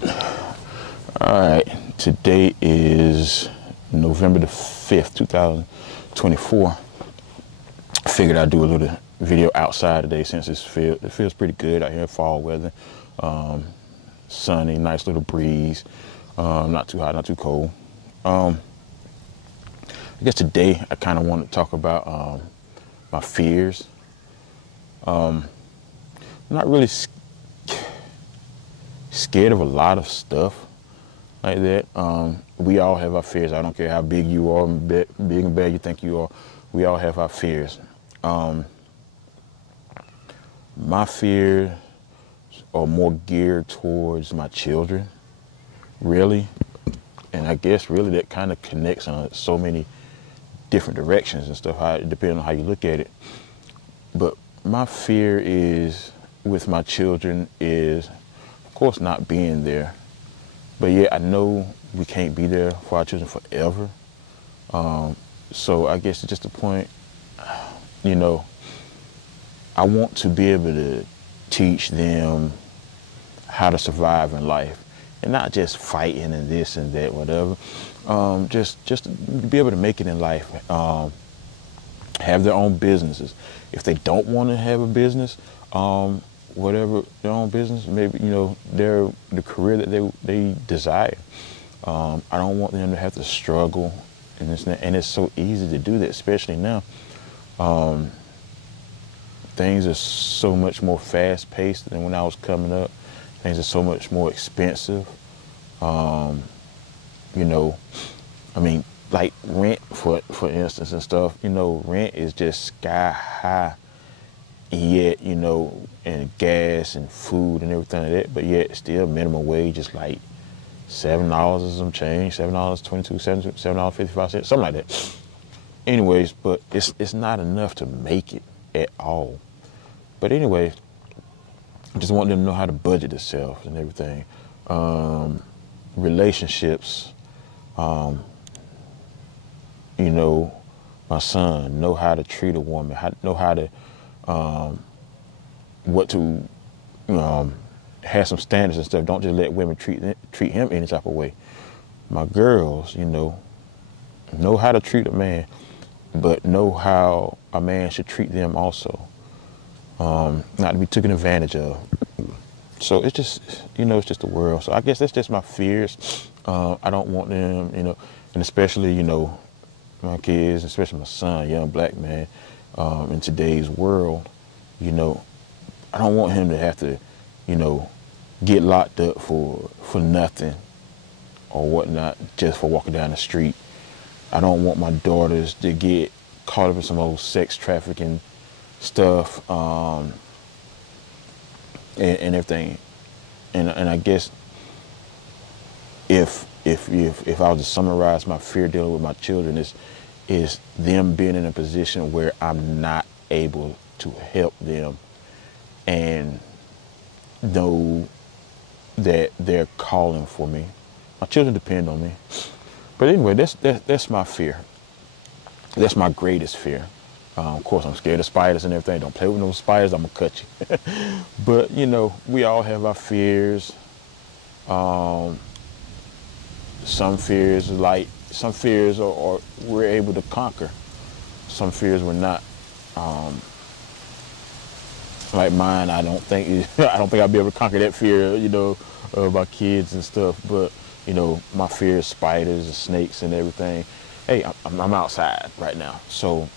All right, today is November the 5th, 2024. I figured I'd do a little video outside today since it feels pretty good out here, fall weather. Sunny, nice little breeze, not too hot, not too cold. I guess today I kind of want to talk about my fears. I'm not really scared of a lot of stuff like that. We all have our fears. I don't care how big you are, big and bad you think you are. We all have our fears. My fears are more geared towards my children, really. And I guess really that kind of connects on so many different directions and stuff, depending on how you look at it. But my fear is with my children is, of course, not being there. But yeah, I know we can't be there for our children forever. So I guess it's just a point, you know, I want to be able to teach them how to survive in life and not just fighting and this and that, whatever. Just to be able to make it in life, have their own businesses. If they don't want to have a business, whatever, their own business, maybe, you know, the career that they desire. I don't want them to have to struggle and this and that. And it's so easy to do that, especially now. Things are so much more fast paced than when I was coming up. Things are so much more expensive. You know, I mean, like rent, for instance, and stuff, you know, rent is just sky high. Yet, you know, and gas and food and everything like that, but yet still minimum wage is like $7 or some change, $7.22, $7.55, something like that. Anyways, but it's not enough to make it at all. But anyway, I just want them to know how to budget themselves and everything. Relationships, you know, my son, know how to treat a woman, know how to have some standards and stuff. Don't just let women treat him any type of way. My girls, you know how to treat a man, but know how a man should treat them also. Not to be taken advantage of. So it's just, you know, it's just the world. So I guess that's just my fears. I don't want them, you know, and especially, you know, my kids, especially my son, young black man, in today's world, you know, I don't want him to have to, you know, get locked up for nothing or whatnot just for walking down the street. I don't want my daughters to get caught up in some old sex trafficking stuff, and everything. And I guess if I was to summarize my fear dealing with my children, is them being in a position where I'm not able to help them and know that they're calling for me. My children depend on me. But anyway, that's my fear. That's my greatest fear. Of course, I'm scared of spiders and everything. Don't play with those spiders, I'm gonna cut you. But, you know, we all have our fears. Some fears are we're able to conquer. Some fears we're not. Like mine, I don't think I'll be able to conquer that fear, you know, about kids and stuff. But, you know, my fear is spiders and snakes and everything. Hey, I'm outside right now, so.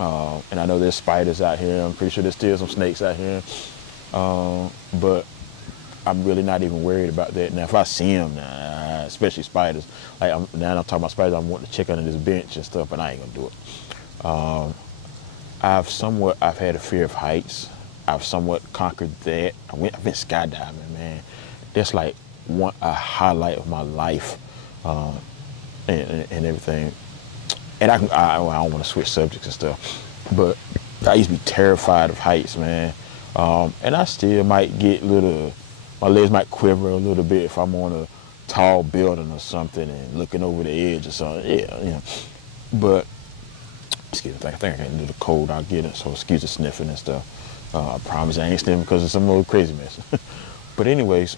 And I know there's spiders out here. I'm pretty sure there's still some snakes out here. But I'm really not even worried about that. Now, if I see them, especially spiders, like now I'm talking about spiders, I'm wanting to check under this bench and stuff, but I ain't gonna do it. I've had a fear of heights. I've somewhat conquered that. I've been skydiving, man. That's like a highlight of my life, and everything. And I don't want to switch subjects and stuff, but I used to be terrified of heights, man. And I still might get my legs might quiver a little bit if I'm on a tall building or something and looking over the edge or something. Yeah, you know. But, excuse me, I think I got a little cold. I'll get it, so excuse the sniffing and stuff. I promise I ain't sniffing because of some little crazy mess. But anyways,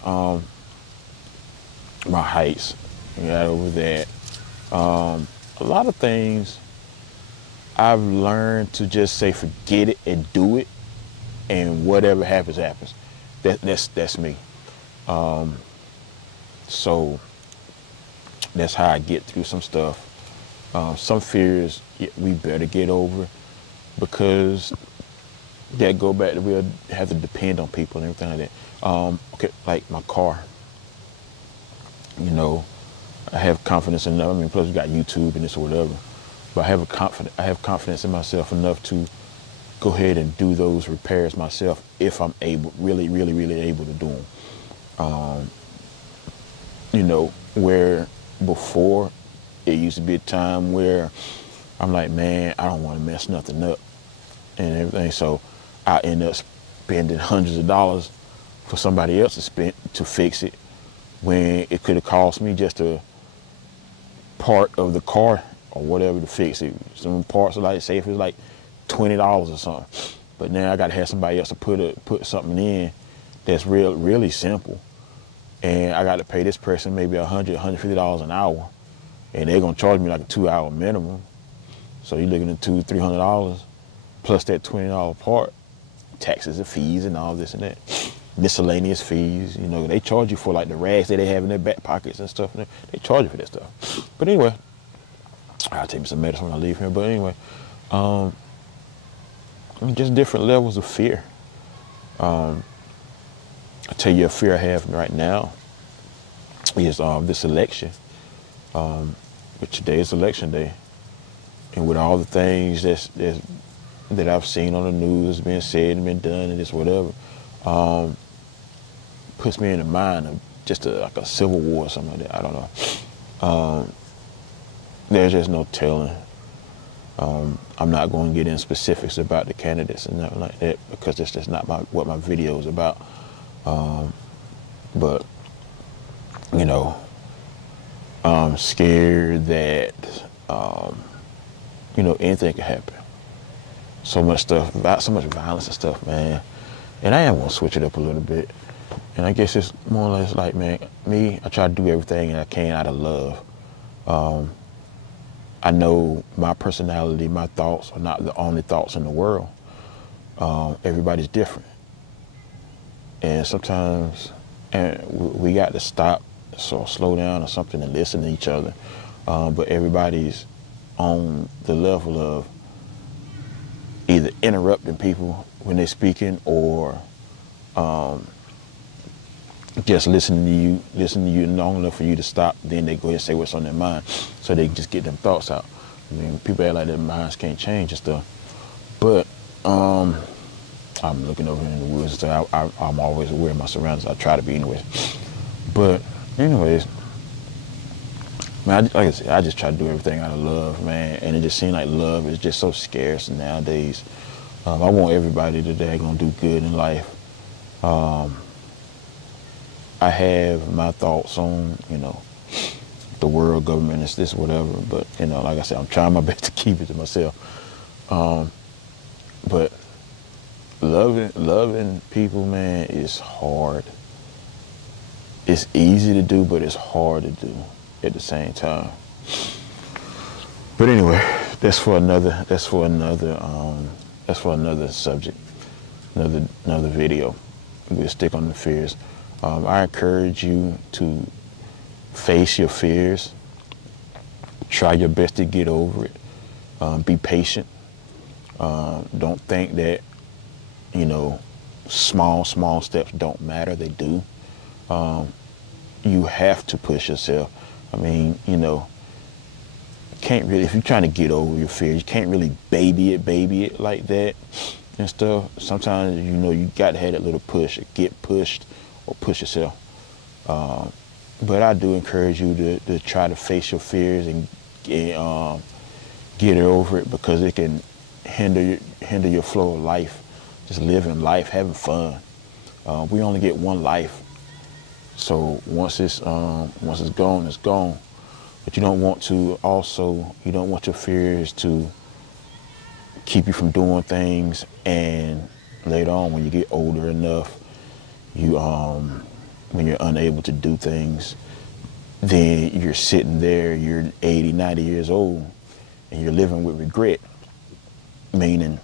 my heights. I got over that. A lot of things I've learned to just say forget it and do it, and whatever happens, happens. That's me. So that's how I get through some stuff. Some fears we better get over because that go back to we'll have to depend on people and everything like that. Okay, like my car. You know, I have confidence enough. I mean, plus we got YouTube and this or whatever. But I have confidence in myself enough to go ahead and do those repairs myself if I'm able, really able to do them. You know, where before it used to be a time where I'm like, man, I don't want to mess nothing up and everything. So I end up spending hundreds of dollars for somebody else to fix it when it could have cost me just a part of the car or whatever to fix it. Some parts are like, say if it's like $20 or something. But now I got to have somebody else to put something in that's really simple. And I got to pay this person maybe $100, $150 an hour. And they're going to charge me like a 2-hour minimum. So you're looking at $200, $300 plus that $20 part, taxes and fees and all this and that. Miscellaneous fees, you know, they charge you for like the rags that they have in their back pockets and stuff. They charge you for that stuff. But anyway, I'll take me some medicine when I leave here. But anyway, I mean, just different levels of fear. I'll tell you a fear I have right now is this election. But today is election day. And with all the things that I've seen on the news being said and been done and this whatever, puts me in the mind of just like a civil war or something like that. I don't know. There's just no telling. I'm not going to get in specifics about the candidates and nothing like that because that's just not what my video is about. But, you know, I'm scared that, you know, anything could happen. So much stuff, so much violence and stuff, man. And I am going to switch it up a little bit. And I guess it's more or less like, man, I try to do everything I can out of love. I know my personality, my thoughts are not the only thoughts in the world. Everybody's different. And sometimes we got to stop, so slow down or something and listen to each other. But everybody's on the level of either interrupting people when they're speaking or just listening to you long enough for you to stop, then they go ahead and say what's on their mind so they can just get them thoughts out. I mean, people act like their minds can't change and stuff. But I'm looking over in the woods, so I'm always aware of my surroundings. I try to be anyway. But anyways, man, like I said, I just try to do everything out of love, man. And it just seems like love is just so scarce nowadays. I want everybody today gonna do good in life. I have my thoughts on, you know, the world, government, it's this, whatever. But, you know, like I said, I'm trying my best to keep it to myself. But loving people, man, is hard. It's easy to do, but it's hard to do at the same time. But anyway, that's for another subject, another video. We'll stick on the fears. I encourage you to face your fears. Try your best to get over it. Be patient. Don't think that, you know, small steps don't matter. They do. You have to push yourself. I mean, you know, can't really, if you're trying to get over your fears, you can't really baby it like that and stuff. Sometimes, you know, you got to have that little push, get pushed or push yourself. But I do encourage you to try to face your fears and get over it, because it can hinder your flow of life. Just living life, having fun. We only get one life. So once it's gone, it's gone. But you don't want your fears to keep you from doing things, and later on when you get older enough, when you're unable to do things, then you're sitting there, you're 80, 90 years old, and you're living with regret, meaning,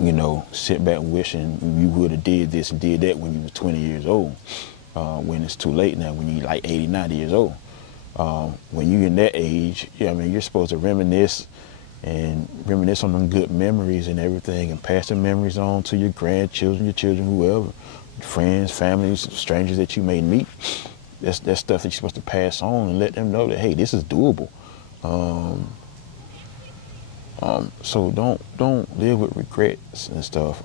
you know, sit back and wishing you would have did this and did that when you was 20 years old, when it's too late now, when you're like 80, 90 years old. When you're in that age, I mean, you're supposed to reminisce on them good memories and everything, and pass the memories on to your grandchildren, your children, whoever, friends, families, strangers that you may meet. That's stuff that you're supposed to pass on and let them know that, hey, this is doable. So don't live with regrets and stuff.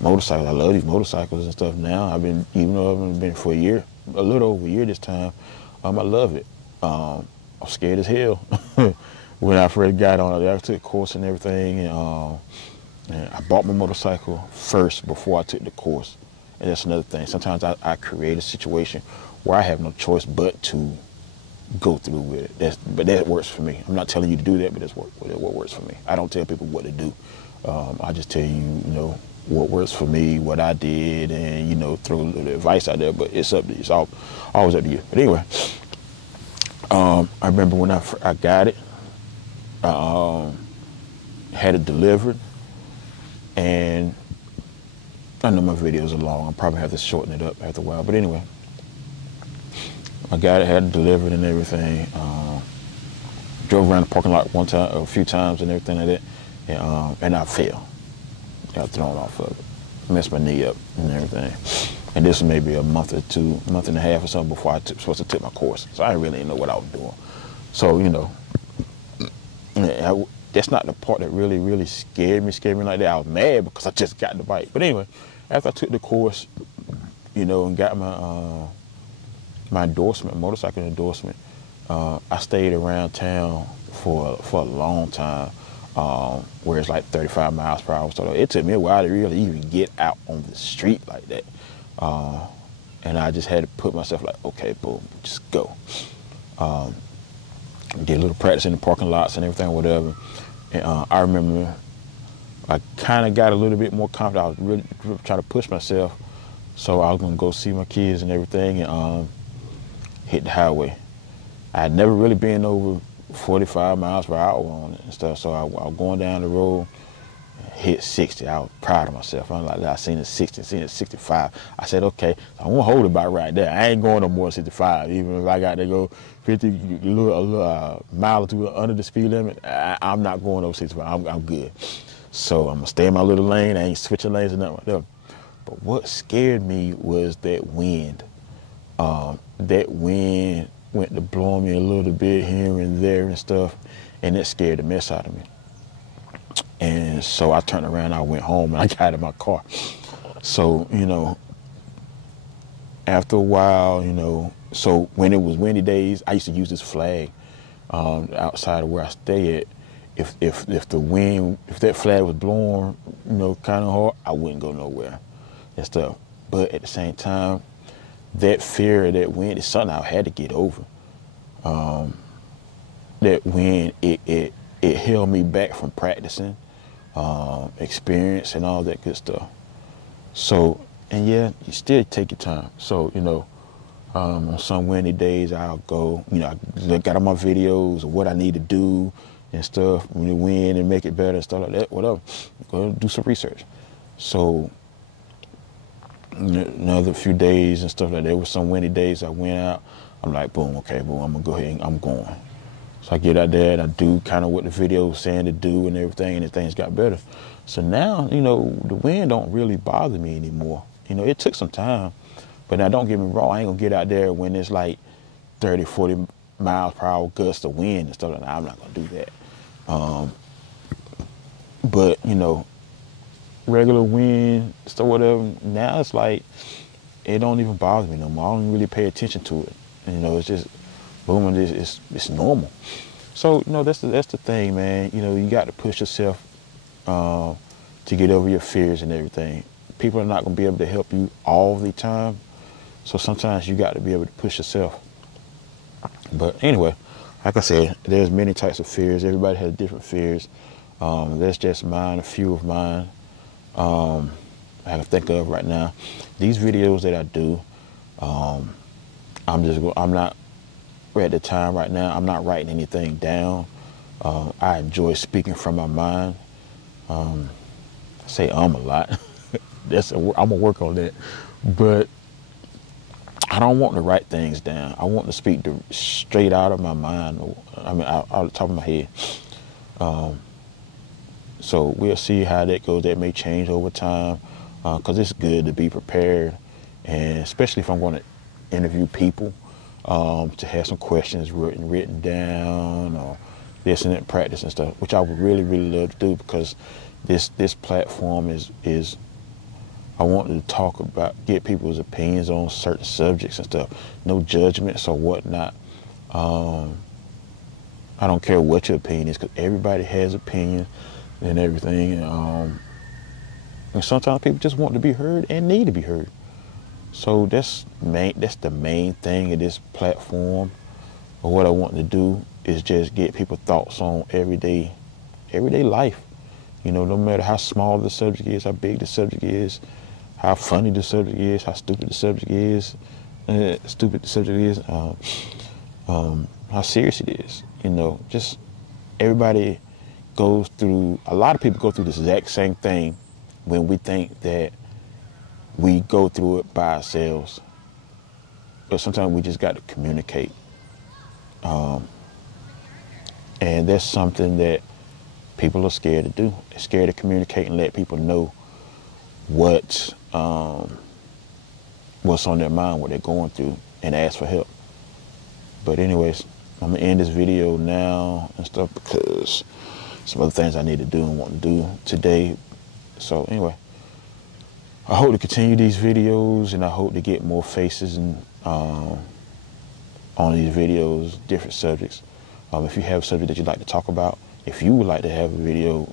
Motorcycles, I love these motorcycles and stuff now. Even though I've been for a year, a little over a year this time, I love it. I'm scared as hell when I first got on it. I took a course and everything, and I bought my motorcycle first before I took the course. And that's another thing. Sometimes I create a situation where I have no choice but to go through with it. But that works for me. I'm not telling you to do that, but that's what works for me. I don't tell people what to do. I just tell you, you know, what works for me, what I did, and, you know, throw a little advice out there. But it's up to you. It's always up to you. But anyway, I remember when I got it, had it delivered, and I know my videos are long. I'll probably have to shorten it up after a while. But anyway, I got it, had it delivered and everything. Drove around the parking lot a few times and everything like that, and I fell. Got thrown off of it, messed my knee up and everything. And this was maybe a month and a half or something before I was supposed to take my course. So I really didn't know what I was doing. So, you know, that's not the part that really scared me like that. I was mad because I just got the bike. But anyway, after I took the course, you know, and got my endorsement, motorcycle endorsement, I stayed around town for a long time, where it's like 35 miles per hour. So it took me a while to really even get out on the street like that. And I just had to put myself like, okay, boom, just go. Did a little practice in the parking lots and everything, whatever. And I remember I kind of got a little bit more confident. I was really trying to push myself. So I was gonna go see my kids and everything, and hit the highway. I had never really been over 45 miles per hour on it and stuff. So I was going down the road, hit 60. I was proud of myself. I'm like, I seen it 60, seen it 65. I said, okay, I'm gonna hold it about right there. I ain't going no more than 65. Even if I got to go 50, a little mile or two under the speed limit, I'm not going over 65. I'm good. So I'm gonna stay in my little lane. I ain't switching lanes or nothing like that. But what scared me was that wind. That wind went to blowing me a little bit here and there and stuff, and it scared the mess out of me. And so I turned around, I went home, and I got in my car. So, you know, after a while, you know, so when it was windy days, I used to use this flag outside of where I stay at. If that flag was blowing, you know, kind of hard, I wouldn't go nowhere and stuff. But at the same time, that fear of that wind is something I had to get over. That wind, it held me back from practicing, experience, and all that good stuff. So, and yeah, you still take your time. So, you know, on some windy days, I'll go, you know, I look at all my videos of what I need to do and stuff when the wind and make it better and stuff like that, whatever. Go do some research. So, another few days and stuff like that. There was some windy days I went out. I'm like, boom, okay, boom, I'm gonna go ahead and I'm going. So I get out there and I do kind of what the video was saying to do and everything, and things got better. So now, you know, the wind don't really bother me anymore. You know, it took some time, but now don't get me wrong, I ain't gonna get out there when it's like 30, 40 miles per hour gusts of wind and stuff like that. I'm not gonna do that. But, you know, regular wind, stuff, whatever, now it's like, it don't even bother me no more. I don't really pay attention to it. You know, it's just, boom, it's normal. So, you know, that's the thing, man. You know, you got to push yourself to get over your fears and everything. People are not going to be able to help you all the time. So sometimes you got to be able to push yourself. But anyway, like I said, there's many types of fears. Everybody has different fears. That's just mine, a few of mine. I can think of right now. These videos that I do, I'm at the time right now, I'm not writing anything down. I enjoy speaking from my mind. I say a lot. I'm gonna work on that. But I don't want to write things down. I want to speak straight out of my mind. I mean, out the top of my head. So we'll see how that goes. That may change over time, because it's good to be prepared, and especially if I'm going to interview people, to have some questions written down, or listen and practice and stuff, which I would really, really love to do, because this platform is I want to talk about, get people's opinions on certain subjects and stuff. No judgments or whatnot. I don't care what your opinion is, because everybody has opinions and everything. And sometimes people just want to be heard and need to be heard. So that's the main thing of this platform. Or what I want to do is just get people's thoughts on everyday life. You know, no matter how small the subject is, how big the subject is, how funny the subject is, how stupid the subject is, how serious it is. You know, just everybody goes through, a lot of people go through this exact same thing when we think that we go through it by ourselves. But sometimes we just got to communicate. And that's something that people are scared to do. They're scared to communicate and let people know what's on their mind, what they're going through, and ask for help. But anyways, I'm gonna end this video now and stuff, because some other things I need to do and want to do today. So anyway, I hope to continue these videos, and I hope to get more faces and on these videos, different subjects. If you have a subject that you'd like to talk about, if you would like to have a video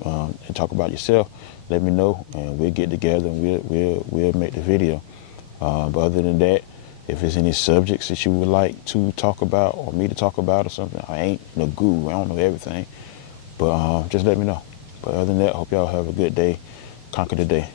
and talk about yourself, let me know, and we'll get together and we'll make the video. But other than that, if there's any subjects that you would like to talk about or me to talk about or something, I ain't no guru, I don't know everything, but just let me know. But other than that, I hope y'all have a good day. Conquer the day.